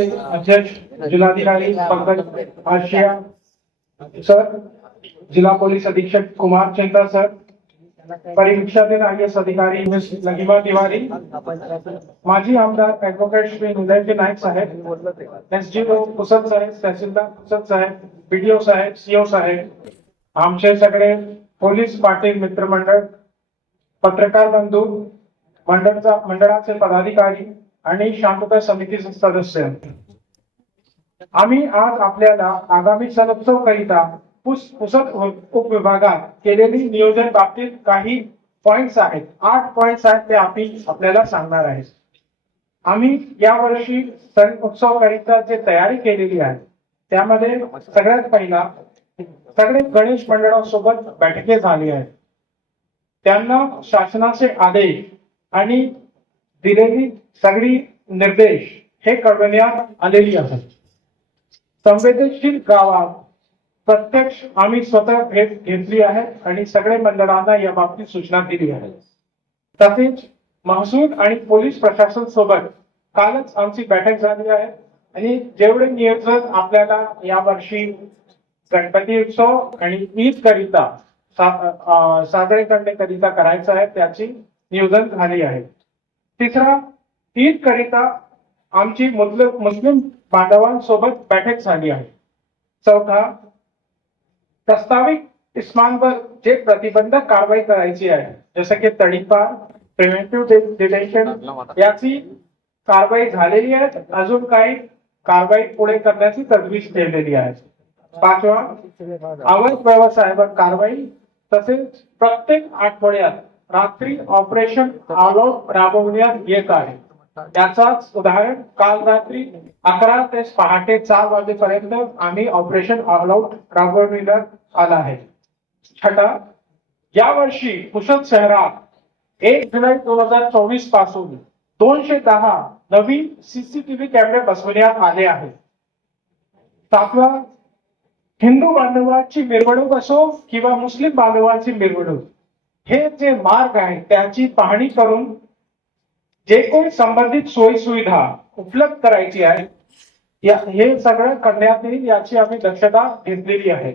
के अध्यक्ष जिल्हाधिकारी पंकज आशिया सर जिला पुलिस अधीक्षक कुमार चिंता सर परीक्षाधीन आय एस अधिकारी मिस लगिमा तिवारी माजी आमदार ऍडव्होकेट श्री निलयजी नाईक साहेब एस जी कुसत साहेब तहसीलदार कुसत साहेब बीडीओ साहेब सीओ साहेब आमचे सगळे पोलीस पाटील मित्रमंडळ पत्रकार बंधू मंडळचा मंडळाचे पदाधिकारी आणि शांतता समितीचे सदस्य. आम्ही आज आपल्याला आगामी सणोत्सव करिता पुस पुसद उपविभागात केलेली नियोजन बाबतीत काही पॉइंट्स आहेत. आठ पॉइंट्स आहेत ते आम्ही आपल्याला सांगणार आहे. आम्ही यावर्षी सण उत्सव करिता जे तयारी केलेली आहे त्यामध्ये सगळ्यात पहिला सगळे गणेश मंडळासोबत बैठके झाली आहेत. त्यांना शासनाचे आदेश आणि दिलेली सगळी निर्देश हे कळवण्यात आलेली आहेत. संवेदनशील गावात प्रत्यक्ष आम्ही स्वतः भेट घेतली आहे आणि सगळे मंडळांना या बाबतीत सूचना दिली आहे. तसेच महसूल आणि पोलीस प्रशासन सोबत कालच आमची बैठक झाली आहे आणि जेवढे नियोजन आपल्याला यावर्षी गणपती उत्सव आणि ईद करिता साजरे करण्याकरिता करायचं आहे त्याची नियोजन झाली आहे. तिसरा तीन करिता आमची मुस्लिम मुस्लिम बांधवांसोबत बैठक झाली आहे. चौथा प्रस्तावित इस्मानवर जे प्रतिबंधक कारवाई करायची आहे जसं की तडीपार प्रिव्हेंटिव्ह डिटेन्शन याची कारवाई झालेली आहे. अजून काही कारवाई पुढे करण्याची तजवीज केलेली आहे. पाचवा अवैध व्यवसायावर कारवाई तसेच प्रत्येक आठवड्यात रात्री ऑपरेशन आलोक राबवण्यात येत आहे. त्याचाच उदाहरण काल रात्री अकरा ते पहाटे चार वाजेपर्यंत आम्ही ऑपरेशन ऑलआउट राबवण्यात आला आहे. या यावर्षी पुसद शहरात एक जुलै दोन हजार चोवीसपासून दोनशे दहा नवीन सीसीटीव्ही कॅमेरे बसवण्यात आले आहेत. सातवा हिंदू बांधवाची मिरवणूक असो किंवा मुस्लिम बांधवाची मिरवणूक हे जे मार्ग आहे त्याची पाहणी करून जे कोणी संबंधित सोयी सुविधा उपलब्ध करायची आहे या हे सगळं करण्यात येईल याची आम्ही दक्षता घेतलेली आहे.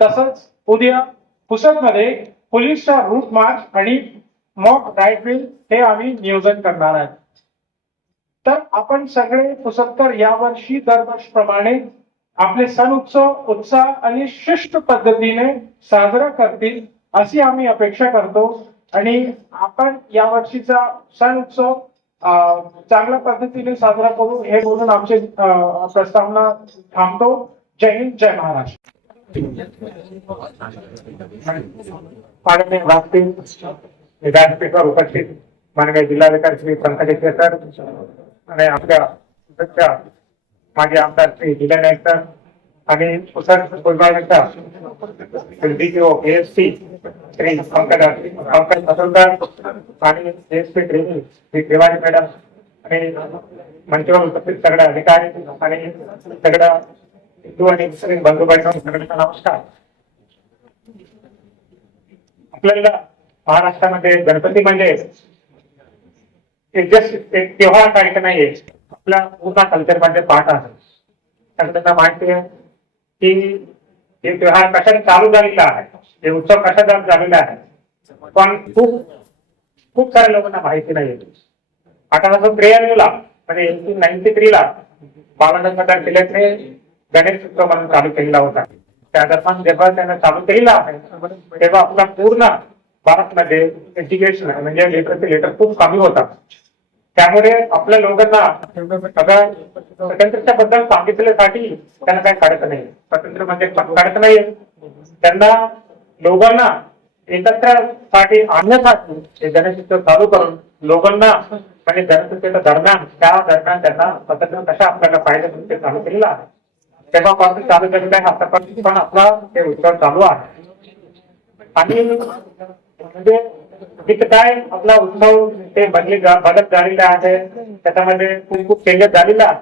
तसंच उद्या पुसदमध्ये पोलीसचा रूट मार्च आणि मॉक रायफिल हे आम्ही नियोजन करणार आहे. तर आपण सगळे पुसदकर यावर्षी दरवर्षीप्रमाणे आपले सण उत्सव उत्साह आणि शिष्ट पद्धतीने साजरा करतील अशी आम्ही अपेक्षा करतो. आणि आपण यावर्षीचा सण उत्सव चांगल्या पद्धतीने साजरा करू हे बोलून आमचे प्रस्तावना थांबतो. जय हिंद जय महाराष्ट्र. माननीय वागतील विधानपीठावर उपस्थित माननीय जिल्हाधिकारी श्री पंकज सर आणि आपल्या माजी आमदार श्री जिल्हा नाईक सर आणि पुसद विभागाचा एस सी श्री पंकज पंकज असोलकर आणि श्री मॅडम आणि मंचावर उपस्थित अधिकारी आणि सगळ्या हिंदू आणि मुस्लिम बंधू बहिणी सगळ्यांना नमस्कार. आपल्याला महाराष्ट्रामध्ये गणपती म्हणजे एक जस्ट एक तेव्हा कार्यक्रम नाहीये. आपल्या पूर्ण कल्चरमध्ये पाहत आहे. सगळ्यांना माहिती आहे की हे त्योहार कशाने चालू झालेला आहे. हे उत्सव कशा झालेला आहे? पण खूप खूप साऱ्या लोकांना माहिती नाही अठराशे म्हणजे त्र्याण्णव ला म्हणजे एटीन नाईन्टी थ्री ला बालगंगाधर टिळकने गणेश उत्सव म्हणून चालू केलेला होता. त्या दरम्यान जेव्हा त्यानं चालू केलेला आहे तेव्हा आपला पूर्ण भारतमध्ये एज्युकेशन म्हणजे लिटरसी लेटर खूप कमी होता. त्यामुळे आपल्या लोकांना सगळं स्वातंत्र्याच्या बद्दल सांगितल्यासाठी त्यांना काही कळत नाही. स्वातंत्र्य म्हणजे कळत नाही त्यांना लोकांना एकत्रसाठी आणण्यासाठी हे गणेशोत्सव चालू करून लोकांना आणि गणेशोत्सवाच्या दरम्यान त्या दरम्यान त्याचा स्वातंत्र्य कशा आपल्याला पाहिजे म्हणून ते चालू केलेलं आहे. तेव्हापासून चालू केलेलं आहे आतापासून पण आपला ते उत्सव चालू आहे. आणि म्हणजे तिथं काय आपला उत्सव ते बदली बदल झालेला आहे त्याच्यामध्ये खूप खूप चेंजेस झालेला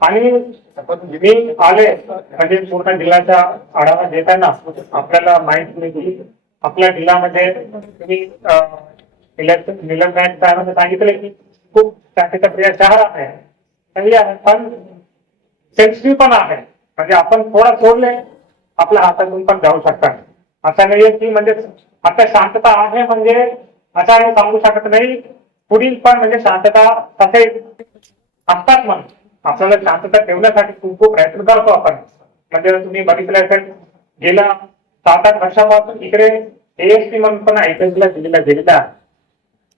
आणि मी आले म्हणजे पूर्ण जिल्ह्याचा आढावा देताना आपल्याला माहीत नाही आपल्या जिल्ह्यामध्ये तुम्ही निलंग साहेबांनी सांगितले. की खूप त्याच्या प्रिय शहर आहे. आहे पण सेन्सिटिव्ह पण आहे. म्हणजे आपण थोडा सोडले आपल्या हातातून पण जाऊ शकतात. असं नाहीये की म्हणजे आता शांतता आहे म्हणजे असं सांगू शकत नाही. पुढील पण म्हणजे शांतता तसे असतात म्हणून. आपल्याला शांतता ठेवण्यासाठी खूप खूप प्रयत्न करतो आपण. म्हणजे तुम्ही बघितलं असेल गेल्या सात आठ वर्षापासून इकडे एएसपी म्हणून पण आयपीएसला दिलेला गेलेला आहे.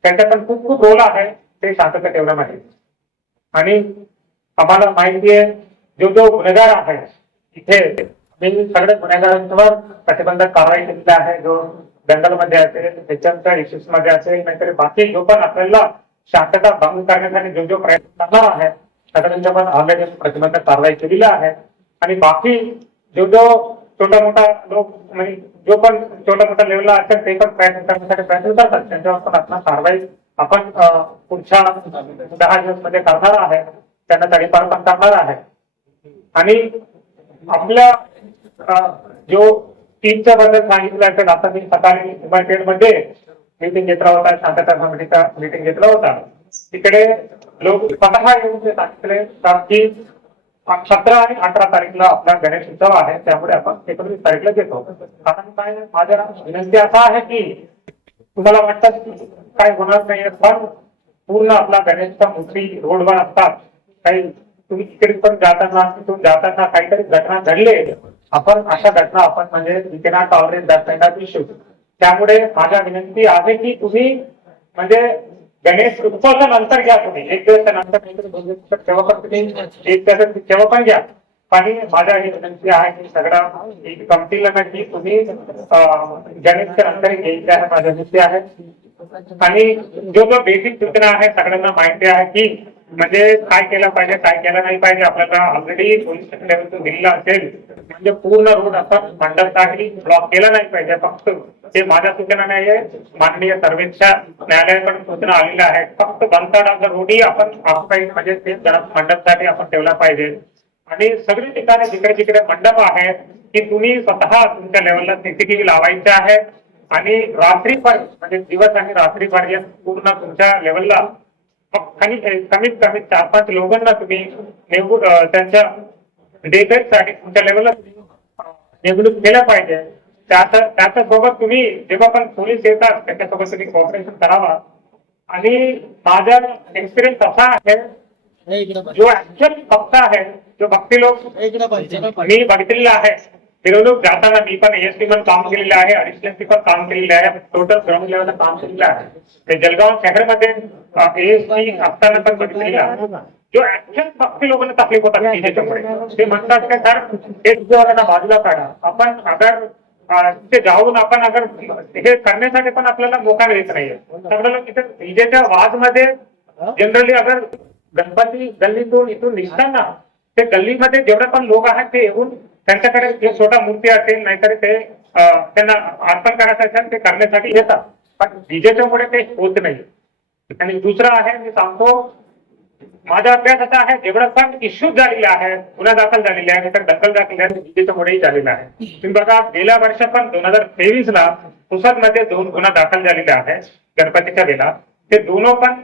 त्यांचा पण खूप खूप रोल आहे ते शांतता ठेवण्यामध्ये. आणि आम्हाला माहिती आहे जो जो गुन्हेगार आहे इथे मी सगळ्या गुन्हेगारांवर प्रतिबंधक कारवाई केलेली आहे. जो जंगलमध्ये असेल त्याच्यानंतर इश्यूजमध्ये असेल नाहीतर बाकी जो पण आपल्याला शांतता भंग करण्यासाठी जो जो प्रयत्न करणार आहे सगळ्यांच्या पण ऑलरेडी प्रतिबंधक कारवाई केलेली आहे. आणि बाकी जो जो छोटा मोठा लोक म्हणजे जो पण छोटा मोठा लेवलला असेल ते पण प्रयत्न करण्यासाठी प्रयत्न करतात. त्यांच्यावर पण आपण कारवाई आपण पुढच्या दहा दिवसमध्ये करणार आहे. त्यांना तडीपार पण करणार आहे. आणि आपल्या जो टीमच्या बद्दल सांगितलं असेल आता मी सकाळी युनायटेडमध्ये मीटिंग घेतला होता शांतता समितीचा मीटिंग घेतला होता. तिकडे लोक स्वतः येऊन ते सांगितले की सतरा आणि अठरा तारीखला आपला गणेश उत्सव आहे. त्यामुळे आपण एकोणीस तारीखला घेतो कारण काय माझ्या विनंती असा आहे की तुम्हाला वाटतं काय होणार नाहीये पण पूर्ण आपला गणेशचा मूर्ती रोडवर असतात. काही तुम्ही तिकडे पण जाताना तिथून जाताना काहीतरी घटना घडले. आपण अशा घटना आपण म्हणजे विकेना cannot tolerate that kind of issue त्यामुळे माझ्या विनंती आहे की तुम्ही म्हणजे गणेश उत्सवाच्या नंतर घ्या तुम्ही. एक दिवस नंतर तेव्हा पण तुम्ही एक दिवसात तेव्हा पण घ्या. आणि माझ्या ही विनंती आहे की सगळ्या कमतीला नक्की तुम्ही गणेशच्या नंतर घ्यायचे आहे माझ्या विनंती आहे. आणि जो जो बेसिक सूचना आहे सगळ्यांना माहिती आहे की म्हणजे काय केलं पाहिजे काय केलं नाही पाहिजे आपल्याला ऑलरेडी पोलीस लेवल लेवलचं दिलेलं असेल म्हणजे पूर्ण रोड असं मंडपसाठी ब्लॉक केला नाही पाहिजे फक्त. ते माझ्या सूचना नाही आहे. माननीय सर्वेच्या न्यायालयाकडून सूचना आलेल्या आहेत. फक्त बनताडाचा रोडही आपण ऑक्युपाईड म्हणजे ते जरा मंडपसाठी आपण ठेवला पाहिजे. आणि सगळी ठिकाणी जिकडे जिकडे मंडप आहेत की तुम्ही स्वतः तुमच्या लेवलला सीसीटीव्ही लावायचे आहे आणि रात्री पण म्हणजे दिवस आणि रात्री पर्यंत पूर्ण तुमच्या लेवलला आणि कमीत कमी चार पाच लोकांना तुम्ही निवडून त्यांच्या देखरेखसाठी तुमच्या लेवलला नेमणूक केल्या पाहिजे. त्याच्या त्याच्यासोबत तुम्ही जेव्हा पण पोलीस येतात त्याच्यासोबत तुम्ही कॉपरेशन करावा. आणि माझा एक्सपिरियन्स असा आहे जो ऍक्च्युअल भक्त आहे जो भक्ती लोक मी बघितलेलं आहे मिरवणूक जाताना मी पण एसटी पण काम केलेलं आहे अडिशनल पण काम केलेलं आहे टोटल ग्राउंड लेवलला काम केलेलं आहे. ते जळगाव शहरमध्ये एएसटी असताना पण बघितलेलं आहे. जो ऍक्च्युअल भक्ती लोकांना तकलीफ होतात त्याच्यामुळे. ते म्हणतात की सर एक दिवसांना बाजूला काढा. आपण अगर तिथे जाऊन आपण अगर हे करण्यासाठी पण आपल्याला मोका मिळत नाहीये. सगळं लोक इथे डीजेच्या वाजमध्ये जनरली अगर गणपती गल्लीतून इथून निघताना ते गल्लीमध्ये जेवढे पण लोक आहेत ते येऊन त्यांच्याकडे जे छोटा मूर्ती असेल नाहीतर ते त्यांना अर्पण करायचं असेल ते करण्यासाठी येतात. पण डीजेच्या मुळे ते होत नाही. आणि दुसरं आहे मी सांगतो माझा अभ्यास असा आहे जेवढं पण इश्यूज झालेले आहे गुन्हा दाखल झालेले आहे तर दखल झालेली आहे डीजेच्या मुळेही झालेला आहे. तुम्ही बघा गेल्या वर्षात पण दोन हजार तेवीस ला पुसदमध्ये दोन गुन्हा दाखल झालेले आहे गणपतीच्या वेळेला. ते दोन पण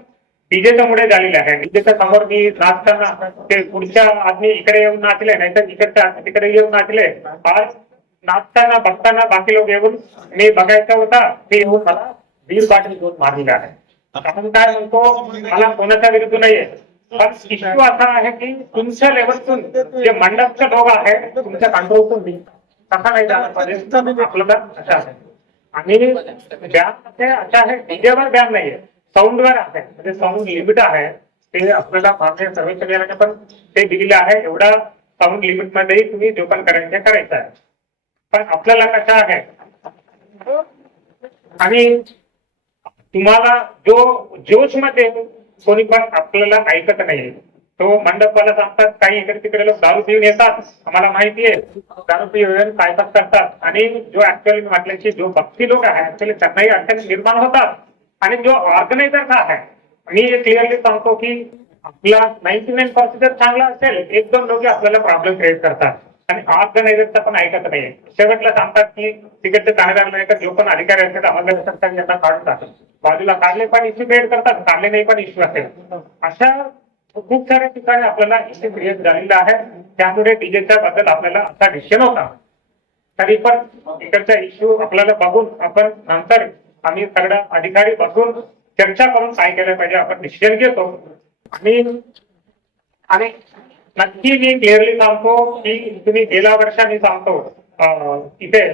डीजेच्या मुळे झालेले आहे. डीजेच्या समोर मी नाचताना ते पुढच्या आदमी इकडे येऊन नाचले नाहीतर इकडच्या आदमी तिकडे येऊन नाचले. आज नाचताना बसताना बाकी लोक येऊन मी बघायचा होता ते येऊन मला वीर बाटली घेऊन मारलेला आहे आपण काय म्हणतो मला कोणाच्या विरुद्ध नाहीये. पण इश्यू असा आहे की तुमच्या लेवलतून जे मंडपचा लोक आहे तुमच्या कंट्रोलतून तसा नाही झाला पाहिजे आपल्याला अशा आहे. आणि बॅनमध्ये असं आहे डीजेवर बॅन नाहीये. साऊंडवर आहे. म्हणजे साऊंड लिमिट आहे. ते आपल्याला मान्य सर्वेक्षण न्यायालयाने पण ते दिलेलं आहे एवढा साऊंड लिमिट मध्येही तुम्ही जो पण करायचं करायचं आहे. पण आपल्याला कसं आहे? आणि तुम्हाला जो जोशमध्ये कोणी पण आपल्याला ऐकत नाही तो मंडपाला सांगतात काही इकडे तिकडे लोक दारू पिऊन येतात आम्हाला माहिती आहे. दारू पिऊन काय करतात. आणि जो ऍक्च्युअली म्हटल्याची जो भक्ती लोक आहे ऍक्च्युअली त्यांनाही अडचणी निर्माण होतात. आणि जो ऑर्गनायझर आहे मी क्लिअरली सांगतो की आपला नाईन्टी नाईन पर्सेंट चांगला असेल एक दोन लोक आपल्याला प्रॉब्लेम क्रिएट करतात. आणि ऑर्गनायझरचा पण ऐकत नाही शेवटला सांगतात की तिकडचे चांगल्या नाही जो पण अधिकारी असतात अंमलबजावणी यांना काढून बाजूला काढले पण इश्यू क्रिएट करतात काढले नाही पण इश्यू असेल. अशा खूप साऱ्या ठिकाणी आपल्याला इश्यू क्रिएट झालेला आहे. त्यामुळे डीजेच्या बद्दल आपल्याला असा डिसिजन होता. तरी पण इकडचा इश्यू आपल्याला बघून आपण नंतर आम्ही सगळ्या अधिकारी बसून चर्चा करून काय केलं पाहिजे आपण डिसिजन घेतो. आणि आणि नक्की मी क्लिअरली सांगतो की तुम्ही गेल्या वर्षा मी सांगतो इथे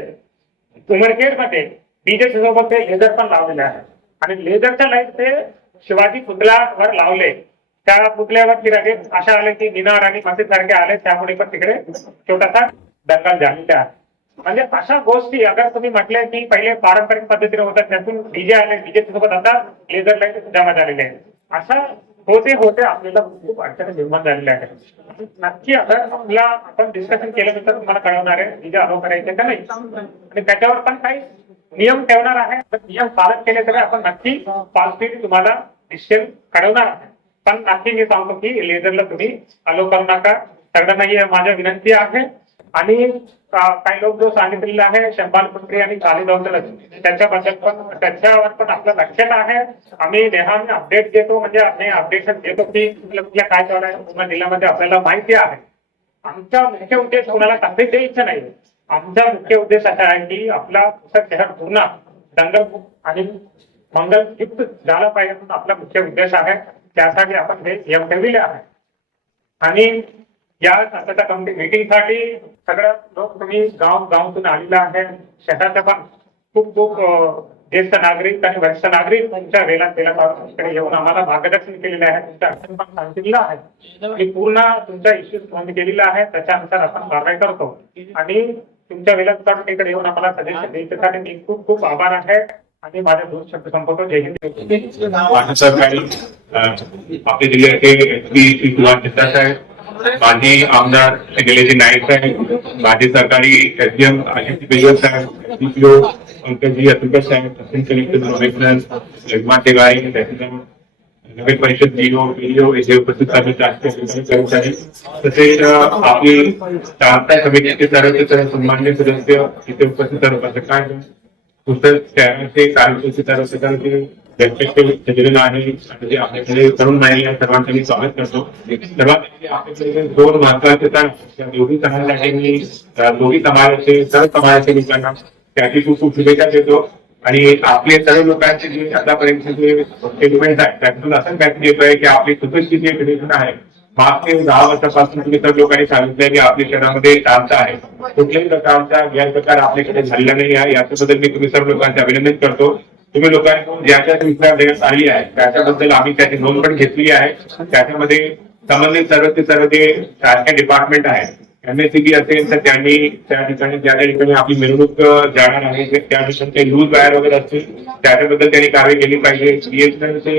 उमरखेडमध्ये डीजे सोबत ते लेझर पण लावलेले आहे आणि लेझरच्या लाइट ते शिवाजी पुतळ्यावर लावले. त्या पुतळ्यावर लगेच अशा आले की मिनार आणि मस्जिद सारखे आले त्यामुळे पण तिकडे छोटासा दंगल झालेला आहे. म्हणजे अशा गोष्टी अगर तुम्ही म्हटले की पहिले पारंपरिक पद्धतीने होतात त्यातून डीजे आले डीजे सोबत आता लेझर लाइट जमा झालेले आहे. अशा होते होते आपल्याला खूप अडचणी निर्माण झालेल्या आहेत. नक्की अगर आपला आपण डिस्कशन केल्यानंतर तुम्हाला कळवणार आहे डीजे अलाव करायचे का नाही. आणि त्याच्यावर पण काही नियम ठेवणार आहे. तर नियम पालन केले तरी आपण नक्की पॉझिटिव्ह तुम्हाला डिसिजन कळवणार आहे. पण नक्की मी सांगतो की लेझरला तुम्ही अलो करू नका. सगळ्यांना ही माझ्या विनंती आहे. आणि काही लोक जो सांगितलेला आहे शंभाल पुत्री आणि चालीदौल त्यांच्याबद्दल पण त्याच्यावर पण आपलं लक्षात आहे. आम्ही नेहमी अपडेट देतो म्हणजे आम्ही अपडेशन देतो की कुठल्या काय चालू आहे पूर्ण जिल्ह्यामध्ये आपल्याला माहिती आहे. आमचा मुख्य उद्देश कोणाला तकलीफ द्यायचा नाही. आमचा मुख्य उद्देश असा आहे की आपला पुस्तक शहर पूर्ण दंगल आणि मंगलयुक्त झाला पाहिजे म्हणून आपला मुख्य उद्देश आहे. त्यासाठी आपण हे नियम ठेवलेले आहे आणि या आताच्या मीटिंगसाठी सगळ्या लोक तुम्ही गाव गावातून आलेला आहे. शहराचा पण खूप खूप ज्येष्ठ नागरिक आणि वरिष्ठ नागरिक तुमच्या वेळा वेळा येऊन आम्हाला मार्गदर्शन केलेले आहे. तुमच्या अडचण पण सांगितलेलं आहे. आणि पूर्ण तुमचा इश्यू नोंद केलेला आहे त्याच्यानुसार आपण कारवाई करतो. आणि तुमच्या वेळात इकडे येऊन आम्हाला सजेशन द्यायच्यासाठी मी खूप खूप आभार आहे. आणि माझ्या दोन शब्द संपवतो. जय हिंद. आपले जिल्ह्याचे श्री कुमार चित्ता साहेब माजी आमदार निलेजी नाईक साहेब माजी सरकारी एसडीएम अजित बेजर साहेब डीपीओ पंकजी अतुलकर साहेब असिस्टंट कलेक्टर प्रोफेसर जगमा तेगाई नगर परिषद डीओ पीडीओ येथे उपस्थित असलेले कर्मचारी तसेच आपली शांता समितीचे सर्व सन्मान्य सदस्य इथे उपस्थित सर्व पत्रकार पुस्तक कार्यकर्ते कार्यसूची आहे आणि जे आपल्याकडे तरुण महिला आहे, सर्वांचं मी स्वागत करतो सर्वात आपल्याकडे दोन महत्त्वाचे सण त्या दोन्ही सणांसाठी मी दोन्ही समाजाचे सर्व लोकांना त्याची खूप खूप शुभेच्छा देतो आणि आपले सर्व लोकांचे जे आतापर्यंत जे एलिमेंट आहेत त्यातून असं मॅसेज येतोय की आपली सुपस्थिती कंडिशन आहे मागचे दहा वर्षापासून तुम्ही सर्व लोकांनी सांगितलं की आपल्या शहरामध्ये शांत आहे कुठल्याही प्रकारचा गैरप्रकार आपल्याकडे झालेला नाही आहे याच्याबद्दल मी तुम्ही सर्व लोकांचे अभिनंदन करतो. तुम्ही लोकांनी ज्या ज्या सूचना देण्यात आली संबंधित सर्व ते सर्व जे शासकीय डिपार्टमेंट आहे एमएससीबी असेल तर त्यांनी त्या लूज बाहेर वगैरे असतील, त्याच्याबद्दल त्यांनी कारवाई केली दुसरे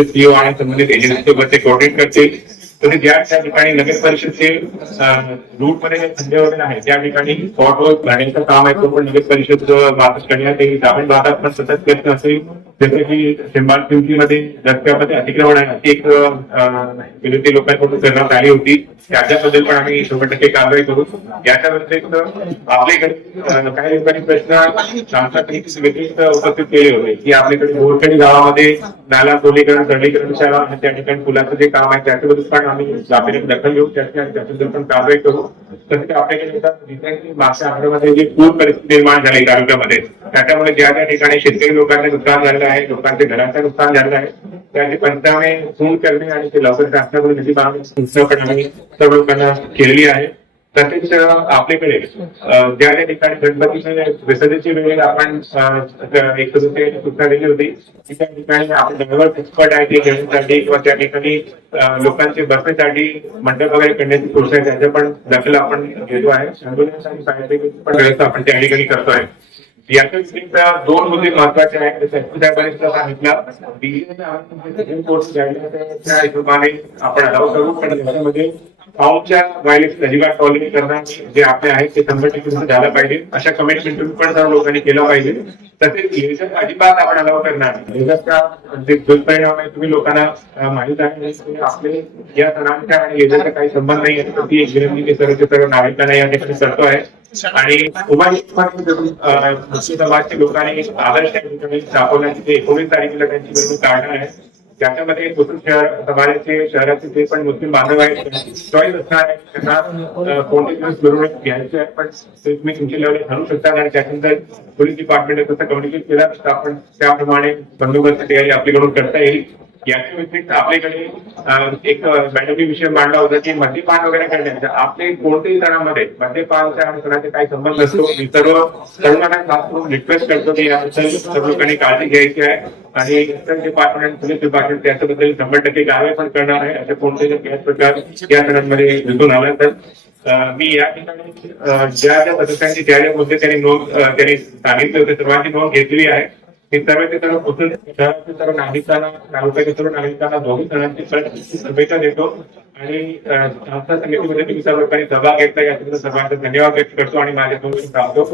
एसडीओ संबंधित एजन्सी सोबत ते करतील. तरी ज्या त्या ठिकाणी नगर परिषदचे रूटमध्ये खड्डे वगैरे आहे त्या ठिकाणी स्पॉट वर भरण्याचं काम आहे तो पण नगर परिषद वापस करण्यात येईल. ग्रामीण भागात पण सतत प्रयत्न असेल जसे की सिंबाल पिंपरीमध्ये रस्त्यामध्ये अतिक्रमण आहे अशी एक अं, विनंती लोकांकडून करण्यात आली होती त्याच्याबद्दल पण आम्ही शंभर टक्के कारवाई करू. याच्या व्यतिरिक्त आपल्याकडे काही लोकांनी प्रश्न आमच्या व्यतिरिक्त उपस्थित केले होते की आपल्याकडे बोरखेडी गावामध्ये नाला खोलीकरण सरलीकरण शाळा आणि त्या ठिकाणी पुलाचं जे काम आहे त्याच्याबद्दल पण आम्ही गांभीर्याने दखल घेऊ त्याच्याबद्दल पण कारवाई करू. तसेच आपल्याकडे मागच्या आठवड्यामध्ये जी पूर परिस्थिती निर्माण झाली तालुक्यामध्ये त्याच्यामुळे ज्या ज्या ठिकाणी शेतकरी लोकांचे नुकसान झालेलं आहे लोकांचे घराचं नुकसान झालेलं आहे त्याचे पंचनामे पूर्ण करणे आणि ते लवकर शासनाकडून निधी मागणे पण सर्व लोकांना केलेली आहे. तसेच आपल्याकडे ज्या ज्या ठिकाणी गणपतीचे विसर्जनची वेळ आपण एक सूचना दिली होती त्या ठिकाणी आपण ड्रायव्हर एक्सपर्ट आहे ते घेण्यासाठी किंवा त्या ठिकाणी लोकांचे बसण्यासाठी मंडप वगैरे करण्याची कोर्स आहे त्याचं पण दखल आपण घेतो आहे. ॲम्ब्युलन्स आणि पण व्यवस्था आपण त्या ठिकाणी करतोय. आहे व्यतिरिक्त दोन मुली महत्त्वाच्या आहेत. त्या हिशोबाने आपण अलाव करू. पण त्याच्यामध्ये फॉर्मच्या व्हायलेन्स अजिबात टॉलरेट करणार जे आपले आहेत ते शंभर टक्के झालं पाहिजे. अशा कमिटमेंट पण सर्व लोकांनी केलं पाहिजे. तसेच लेझर अजिबात आपण अलाव करणार नाही. लेझरचा जे दुष्परिणाम आहे तुम्ही लोकांना अं, माहीत आहे. म्हणजे आपले या सणांच्या आणि लेझरचा काही संबंध नाही आहे. ती एक विनंती सर्व सर्व नागरिकांना या ठिकाणी करतो आहे आणि मुस्लिम समाजच्या लोकांनी आदर्श त्या ते एकोणीस तारखेला त्यांची निवडणूक काढणार आहे. त्याच्यामध्ये कोथरूड शहर समाजाचे शहराचे जे पण मुस्लिम बांधव आहेत. चॉईस असणार आहे. त्यांना कोणते दिवस मिरवणूक घ्यायचे आहे पण ते तुम्ही तुमच्या लेवल ठरू शकता आणि त्याच्यानंतर पोलीस डिपार्टमेंट तसं कम्युनिकेट केलं तर आपण त्याप्रमाणे बंदोबस्त तयारी आपल्याकडून करता येईल. याच्या व्यतिरिक्त आपल्याकडे एक मॅडमनी विषय मांडला होता की मद्यपान वगैरे करण्याचा म्हणजे आपले कोणत्याही सणामध्ये मद्यपानच्या आणि सणाचे काही संबंध नसतो मी सर्व सर्वांना खास करून रिक्वेस्ट करतो की याबद्दल सर्व लोकांनी काळजी घ्यायची आहे. आणि इन्स्टंट डिपार्टमेंट पोलीस डिपार्टमेंट त्याच्याबद्दल शंभर टक्के कारवाई पण करणार आहे. असे कोणतेही प्रकार या सणांमध्ये दिसून आला तर मी या ठिकाणी ज्या ज्या सदस्यांची ज्या ज्या मुद्दे त्यांनी नोंद त्यांनी सांगितले होते सर्वांची नोंद घेतली आहे. हे सर्व ते सर्व शहरातील सर्व नागरिकांना तालुक्यातील सर्व नागरिकांना दोन्ही सणांची शुभेच्छा देतो. आणि संस्था समितीमध्ये तुम्ही सर्व लोकांनी सहभाग घेतला. यासाठी सर्वांचा धन्यवाद व्यक्त करतो आणि माझ्या दोन सांगतो